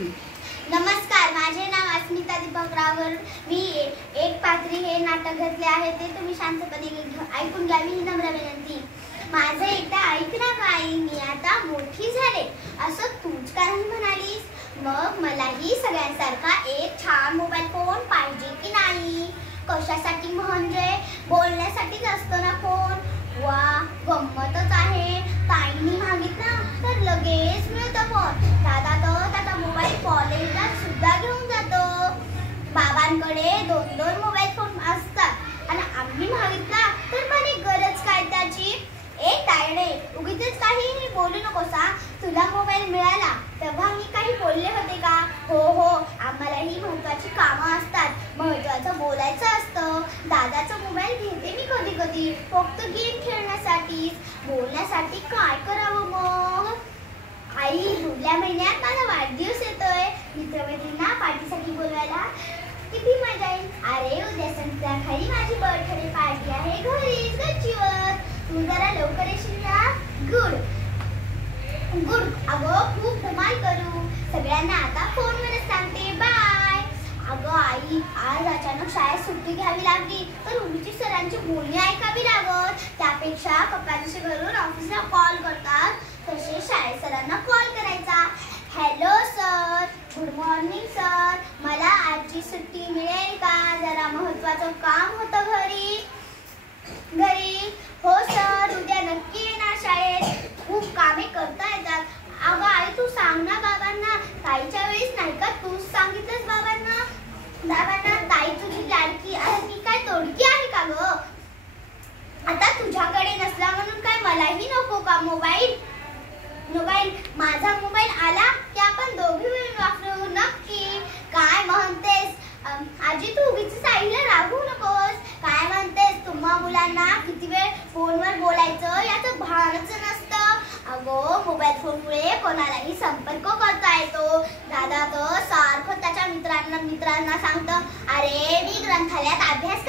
नमस्कार, माझे नाव अस्मिता दीपक रावकर. मी एक पात्री हे नाटक घेतले आहे ते तुम्ही शांतपणे ऐकून घ्यावी ही नम्र विनंती. माझं एकदा ऐक ना बाई, मी आता मोठी झाले असं तूच कारण म्हणालीस. मग मलाही सगळ्यांसारखा एक छान मोबाईल फोन पाहिजे की नाही? कशासाठी म्हणजे बोलण्यासाठीच असतो ना फोन. वा, गंमतच आहे. ताईंनी मागितला तर लगेच मिळतो फोन. दादा तर त्याचा मोबाईल कॉलेजला सुद्धा घेऊन जातो. बाबांकडे 2-2 मोबाईल फोन असतात आणि आम्ही मागितला तर म्हणे गरज काय त्याची? एक ताईने उगीच काही बोलू नकोसा. तुला मोबाईल मिळाला तेव्हा मी काही बोलले होते का? हो, आम्हालाही महत्वाची कामं असतात, महत्वाचं बोलायचं असतं. दादाचा मोबाईल घेते मी कधी कधी फक्त गेम खेळण्यासाठीच. बोलण्यासाठी काय करावं मग? आई, पुढल्या महिन्यात माझा वाढदिवस येतोय. मित्रमैत्रिणींना पार्टीसाठी बोलवायला किती मजा येईल. अरे, उद्या संध्याकाळी माझी बर्थडे पार्टी आहे घरीच गच्चीवर. तू जरा लवकर येशील ना? गुड. अगं, खूप धमाल करू. सगळ्यांना आता फोनवरच सांगते. बाय. अगं आई, आज अचानक शाळेत सुट्टी घ्यावी लागली तर उर्मिची सरांची बोलणी ऐकावी लागत. त्यापेक्षा पप्पा जसे घरून ऑफिसला कॉल करतात तसे शाळेत सरांना कॉल करायचा. Hello sir, good morning sir, मला आजची सुट्टी मिळेल का? जरा महत्वाचं काम होतं घरी. हो सर, उद्या नक्की येणार शाळेत. खूप कामे करता येतात. अगं आई, तू सांग ना बाबांना. ताईच्या वेळेस नाही का तूच सांगितलंस बाबांना? ताई तुझी लाडकी आहे, मी काय तोडकी आहे का ग? आता तुझ्याकडे नसला म्हणून काय मलाही नको का मोबाईल? माझा मोबाईल आला की आपण दोघे मिळून वापरू. नक्की. काय म्हणतेस आजी, तू उगीच आईला रागवू नकोस. काय म्हणतेस, तुम्हा मुलांना किती वेळ फोनवर बोलायचं याचं भानच नसतं. अगो, मोबाईल फोनमुळे कोणालाही संपर्क करता येतो. दादा तर सारखं त्याच्या मित्रांना सांगतं, अरे मी ग्रंथालयात अभ्यास